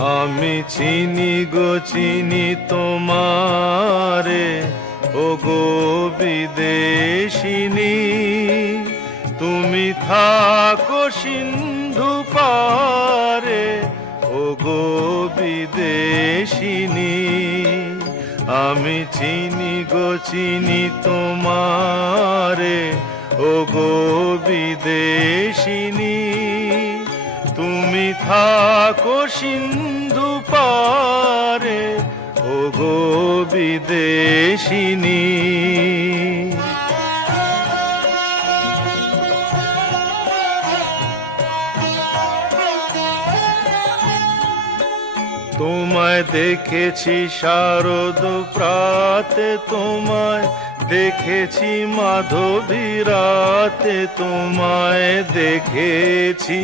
আমি চিনি গো চিনি তোমারে, ও গো বিদেশিনী। তুমি থাকো সিন্ধু পারে, ও গো বিদেশিনী। আমি চিনি গো চিনি তোমারে, ও গো বিদেশিনী। তুমি থাকো সিন্ধু পারে, ও গো বিদেশিনী। তোমায় দেখেছি শারদ প্রাতে, তোমায় দেখেছি মাধবী রাতে, তোমায় দেখেছি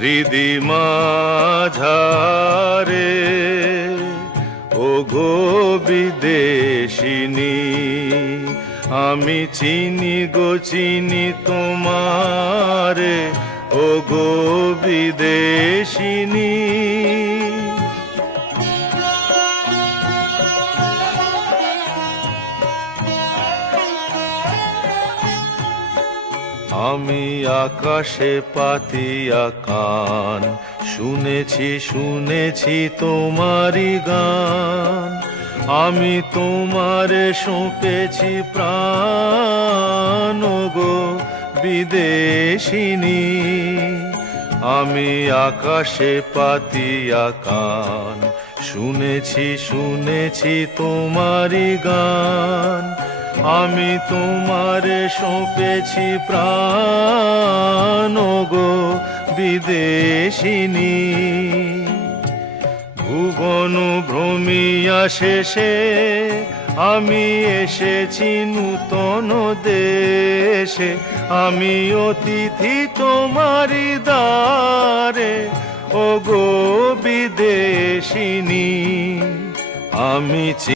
হৃদি মাঝারে, ও গো বিদেশিনী। আমি চিনি গো চিনি তোমারে, ও গো বিদেশিনী। আমি আকাশে পাতিয়া কান, শুনেছি শুনেছি তোমারি গান। আমি তোমারে সঁপেছি প্রাণ, ও গো বিদেশিনী। আমি আকাশে পাতিয়া কান, শুনেছি শুনেছি তোমারি গান। আমি তোমারে সঁপেছি প্রাণ, ও গো বিদেশিনী। ভুবন ভ্রমিয়া শেষে আমি এসেছি নূতন দেশে। আমি অতিথি তোমারি দ্বারে, ও গো বিদেশিনী। আমি